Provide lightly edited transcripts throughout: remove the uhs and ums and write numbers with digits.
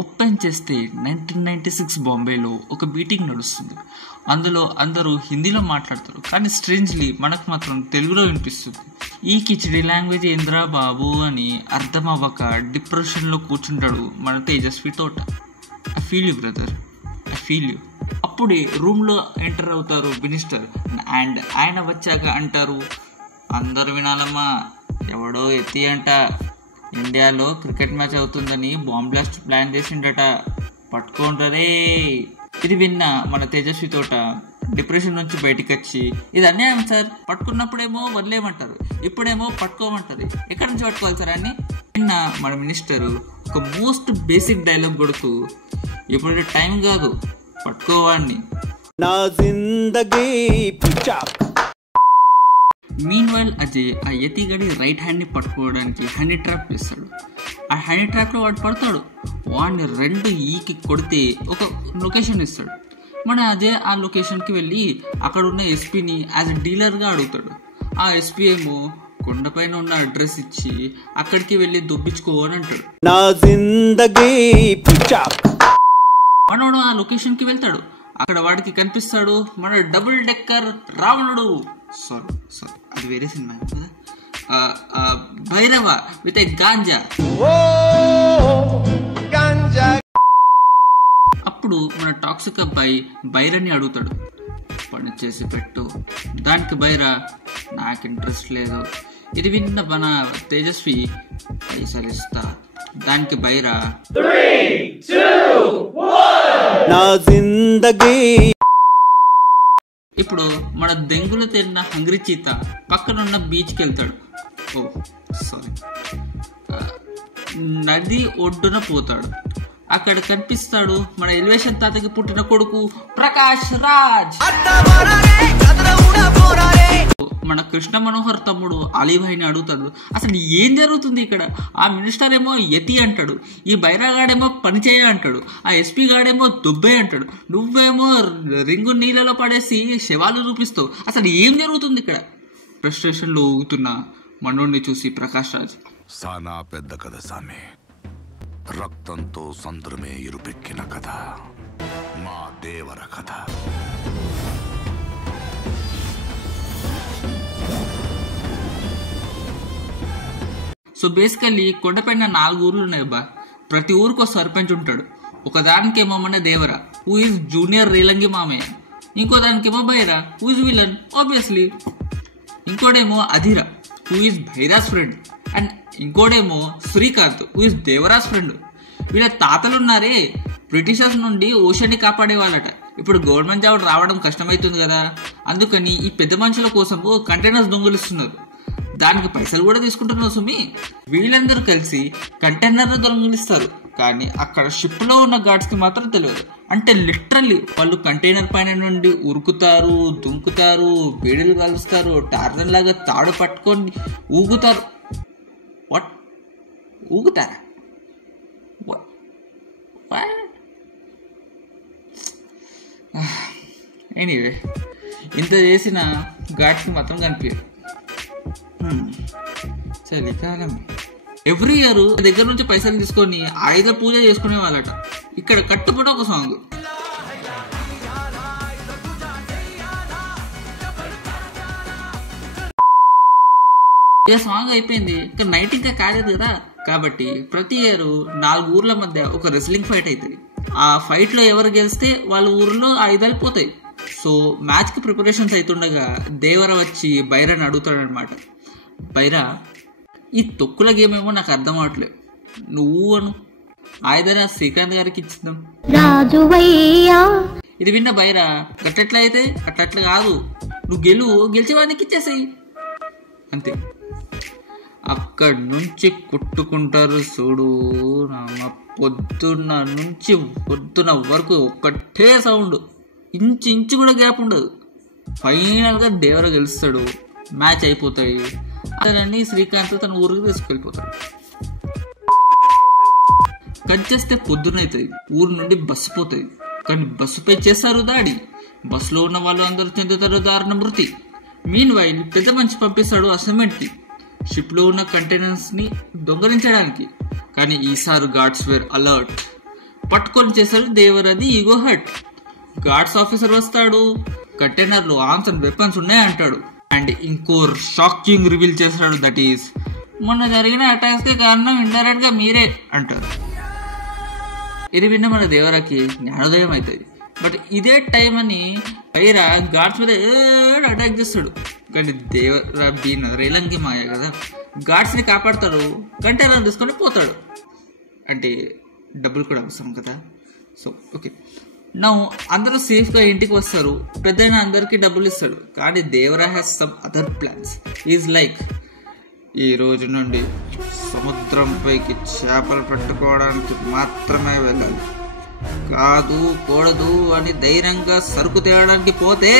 Open చేస్తే 1996 బాంబేలో ఒక మీటింగ్ నడుస్తుంది. అందులో అందరూ హిందీలో మాట్లాడతారు, కానీ స్ట్రేంజ్లీ మనకు మాత్రం తెలుగులో వినిపిస్తుంది. ఈ కిచిడి లాంగ్వేజ్ ఏంద్రా బాబు అని అర్థం అవ్వక డిప్రెషన్లో కూర్చుంటాడు మన తేజస్వి తోట. I feel you brother, I feel you. అప్పుడే రూమ్లో ఎంటర్ అవుతారు మినిస్టర్ అండ్ ఆయన వచ్చాక అంటారు, అందరు వినాలమ్మా, ఎవడో ఎత్తి అంట ఇండియాలో క్రికెట్ మ్యాచ్ అవుతుందని బాంబ్ బ్లాస్ట్ ప్లాన్ చేసిండట, పట్టుకుంటారే. ఇది విన్న మన తేజస్వి తోట డిప్రెషన్ నుంచి బయటకు వచ్చి, ఇది అన్యాయం సార్, పట్టుకున్నప్పుడేమో వదిలేయమంటారు, ఇప్పుడేమో పట్టుకోమంటారు, ఎక్కడి నుంచి పట్టుకోవాలి సార్ అని విన్న మన మినిస్టరు ఒక మోస్ట్ బేసిక్ డైలాగ్ కొడుతూ, ఇప్పుడు టైం కాదు, పట్టుకోవాడిని. మీన్ వైల్ అజయ్ ఆ యతిగడి రైట్ హ్యాండ్ని పట్టుకోవడానికి హనీ ట్రాప్ వేస్తాడు. ఆ హనీ ట్రాప్లో వాడు పడతాడు. వాడిని 2 ఈకి కొడితే ఒక లొకేషన్ ఇస్తాడు. మన అజయ్ ఆ లొకేషన్కి వెళ్ళి అక్కడ ఉన్న ఎస్పీని యాజ్ ఎ డీలర్గా అడుగుతాడు. ఆ ఎస్పీ ఏమో కొండపైన ఉన్న అడ్రస్ ఇచ్చి అక్కడికి వెళ్ళి దొబ్బించుకో అని అంటాడు. మనోడు ఆ లొకేషన్కి వెళ్తాడు. అక్కడ వాడికి కనిపిస్తాడు మన డబుల్ డెక్కర్ రావణుడు, సారీ అది వేరే సినిమా కదా, భైరవ విత్ ఏ గాంజా. అప్పుడు మన టాక్సిక్ అబ్బాయి బైరని అడుగుతాడు, పని చేసి పెట్టు. దానికి బైరా, నాకు ఇంట్రెస్ట్ లేదు. ఇది విన్న మన తేజస్వి, పైసలు ఇస్తా. దానికి బైరా, 3, 2, 1. ఇప్పుడు మన దెంగులు తిన్న హంగ్రీ చీత పక్కనున్న బీచ్కి వెళ్తాడు. నది ఒడ్డున పోతాడు. అక్కడ కనిపిస్తాడు మన ఎలివేషన్ తాతకి పుట్టిన కొడుకు ప్రకాష్ రాజ్. మన కృష్ణ మనోహర్ తమ్ముడు అలీభాయిని అడుగుతాడు, అసలు ఏం జరుగుతుంది ఇక్కడ. ఆ మినిస్టర్ ఏమో యతి అంటాడు, ఈ బైరాగాడేమో పనిచేయ అంటాడు, ఆ ఎస్పీ గాడేమో దుబ్బే అంటాడు, నువ్వేమో రింగు నీళ్ళలో పడేసి శవాలు చూపిస్తావు. అసలు ఏం జరుగుతుంది ఇక్కడ. ఫ్రస్ట్రేషన్లో ఊగుతున్న మనోడిని చూసి ప్రకాష్ రాజ్, సానా పెద్ద కథ సామి, రక్తంతో సంద్రమే ఇరుపెక్కిన కథ, మా దేవర కథ. సో బేసికల్లీ కొండపైన 4 ఊర్లు ఉన్నాయి బా. ప్రతి ఊరికి సర్పంచ్ ఉంటాడు. ఒకదానికేమో మన Devara, who is junior Relangi మామయ్య. ఇంకో దానికేమో Bhaira, who is villain obviously. ఇంకోడేమో Adhira, who is Bhaira's friend. And ఇంకోడేమో Srikanth, who is Devaraj friend. వీళ్ళ తాతలున్నారే బ్రిటిషర్స్ నుండి ఓషన్ని కాపాడే వాళ్ళట. ఇప్పుడు గవర్నమెంట్ జాబ్ రావడం కష్టమవుతుంది కదా, అందుకని ఈ పెద్ద మనుషుల కోసము కంటైనర్స్ దొంగిలిస్తున్నారు. దానికి పైసలు కూడా తీసుకుంటున్నారు సుమి. వీళ్ళందరూ కలిసి కంటైనర్ను దొంగిలిస్తారు, కానీ అక్కడ షిప్లో ఉన్న గార్డ్స్కి మాత్రం తెలియదు. అంటే లిటరల్లీ వాళ్ళు కంటైనర్ పైన నుండి ఉరుకుతారు, దుంకుతారు, వేడిలు కలుస్తారు, టార్జన్ లాగా తాడు పట్టుకొని ఊగుతారు. వాట్, ఊగుతారా? ఎనీవే, ఇంత చేసిన గాడ్స్కి మాత్రం కనిపించారు. చలికాలం. ఎవ్రీ ఇయర్ దగ్గర నుంచి పైసలు తీసుకొని ఆయుధ పూజ చేసుకునే వాళ్ళట. ఇక్కడ కట్టుబడి ఒక సాంగ్. ఏ సాంగ్ అయిపోయింది, ఇంకా నైట్ ఇంకా కాలేదు కదా. కాబట్టి ప్రతి ఇయర్ 4 ఊర్ల మధ్య ఒక రెస్లింగ్ ఫైట్ అవుతుంది. ఆ ఫైట్లో ఎవరు గెలిస్తే వాళ్ళ ఊర్లో ఆయుధాలు పోతాయి. సో మ్యాచ్కి ప్రిపరేషన్స్ అవుతుండగా దేవర వచ్చి బైరాని అడుగుతాడనమాట, బైరా, ఈ తొక్కుల గేమ్ ఏమో నాకు అర్థం అవట్లేదు, నువ్వు అను ఆయుధన శ్రీకాంత్ గారికి ఇచ్చిద్దాం. ఇది విన్న బైరా, గట్టట్ల అయితే అట్లా కాదు, నువ్వు గెలిచేవాడికి ఇచ్చేసాయి అంతే. అక్కడి నుంచి కొట్టుకుంటారు చూడు. పొద్దున్న నుంచి పొద్దున వరకు ఒక్కటే సౌండ్, ఇంచు కూడా గ్యాప్ ఉండదు. ఫైనల్గా దేవర గెలుస్తాడు, మ్యాచ్ అయిపోతాయి. అతనని శ్రీకాంత్ తన ఊరికి తీసుకెళ్ళిపోతాడు. కట్ చేస్తే పొద్దునవుతుంది, ఊరు నుండి బస్సు పోతుంది. కానీ బస్సుపై చేస్తారు దాడి. బస్సులో ఉన్న వాళ్ళు అందరూ చెందుతారు దారుణ మృతి. మీన్ వైల్ పెద్ద మనిషి పంపిస్తాడు అసైన్మెంట్కి, షిప్లో ఉన్న కంటైనర్స్ని దొంగలించడానికి. కానీ ఈసారి గార్డ్స్ వేర్ అలర్ట్. పట్టుకొని చేశారు దేవరది ఈగో హర్ట్. గార్డ్స్ ఆఫీసర్ వస్తాడు, కంటైనర్లో ఆర్మ్స్ అండ్ వెపన్స్ ఉన్నాయి అంటాడు. అండ్ ఇంకో షాకింగ్ రివీల్ చేస్తాడు, దట్ ఈస్ మొన్న జరిగిన అటాక్స్ కి కారణం ఇండైరెక్ట్ గా మీరే అంటారు. ఇది విన్న మన దేవరాకి జ్ఞానోదయం అవుతుంది. బట్ ఇదే టైం అని బైరా గాడ్స్ మీద అటాక్ చేస్తాడు. కానీ దేవరా బీన్ రేలంగి మాయ కదా, గాడ్స్ ని కాపాడతాడు, కంటైనర్ తీసుకొని పోతాడు. అంటే డబ్బులు కూడా అవసరం కదా. సో ఓకే, నా అందరూ సేఫ్గా ఇంటికి వస్తారు. పెద్దయినా అందరికీ డబ్బులు ఇస్తాడు. కానీ Devara has some other plans. Is like, ఈ రోజు నుండి సముద్రం పైకి చేపలు పట్టుకోవడానికి మాత్రమే వెళ్ళాలి, కాదు కూడదు అని ధైర్యంగా సరుకు తేయడానికి పోతే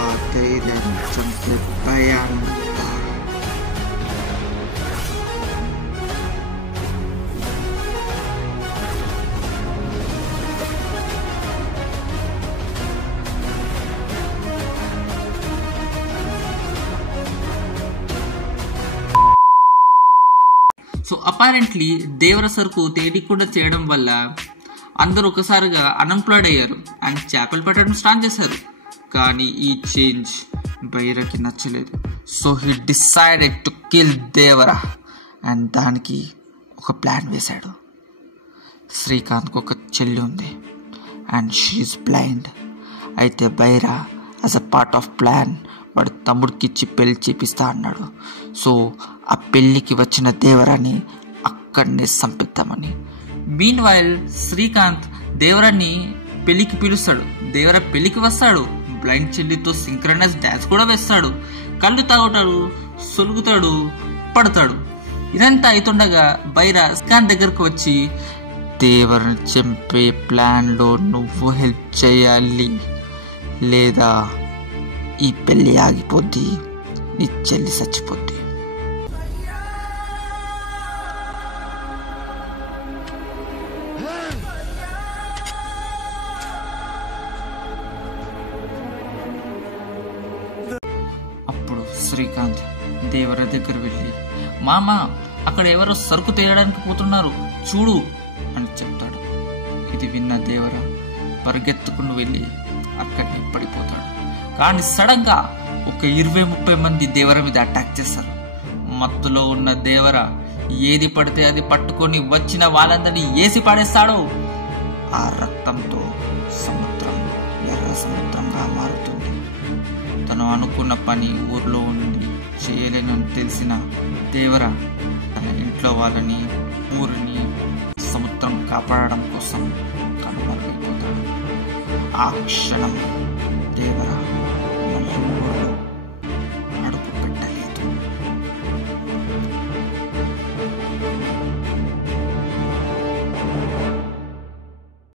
ఆ ధైర్యాన్ని చంపే భయాన్ని. సో అపారెంట్లీ దేవర సరుకు తేలికుండా చేయడం వల్ల అందరూ ఒకసారిగా అన్ఎంప్లాయిడ్ అయ్యారు అండ్ చేపలు పట్టడం స్టార్ట్ చేశారు. కానీ ఈ చేంజ్ బైరాకి నచ్చలేదు. So he decided to kill Devara. And దానికి ఒక ప్లాన్ వేశాడు. శ్రీకాంత్కి ఒక చెల్లి ఉంది అండ్ షీఈస్ బ్లైండ్. అయితే Bhaira as a part of plan వాడు తమ్ముడికి ఇచ్చి పెళ్లి చేపిస్తా అన్నాడు. సో ఆ పెళ్ళికి వచ్చిన దేవరాన్ని అక్కడనే సంపిద్దామని. మీన్ వైల్ శ్రీకాంత్ దేవరాన్ని పెళ్లికి పిలుస్తాడు. దేవర పెళ్లికి వస్తాడు. బ్లైండ్ చెల్లితో సింక్రనైజ్ డాన్స్ కూడా వేస్తాడు. కళ్ళు తాగుతాడు, సొలుగుతాడు, పడతాడు. ఇదంతా అవుతుండగా బైరా శ్రీకాంత్ దగ్గరకు వచ్చి, దేవరని చంపే ప్లాన్లో నువ్వు హెల్ప్ చేయాలి, లేదా ఈ పెళ్ళి ఆగిపోద్ది, నీ చెల్లి చచ్చిపోద్ది. అప్పుడు శ్రీకాంత్ దేవర దగ్గర వెళ్ళి, మామ అక్కడ ఎవరో సరుకు తేయడానికి పోతున్నారు చూడు అని చెప్తాడు. ఇది విన్న దేవర పరిగెత్తుకుని వెళ్ళి అక్కడిని పడిపోతాడు. కానీ సడన్ గా ఒక 20-30 మంది దేవర మీద అటాక్ చేస్తారు. మత్తులో ఉన్న దేవర ఏది పడితే అది పట్టుకొని వచ్చిన వాళ్ళందరినీ ఏసి పాడేస్తాడు. ఆ రక్తంతో సముద్రం ఎర్ర సముద్రంగా మారుతుంది. తను అనుకున్న పని ఊర్లో ఉండి చేయలేనని తెలిసిన దేవర తన ఇంట్లో వాళ్ళని, ఊరిని, సముద్రం కాపాడడం కోసం కనుమరుగైపోతాడు. ఆ క్షణం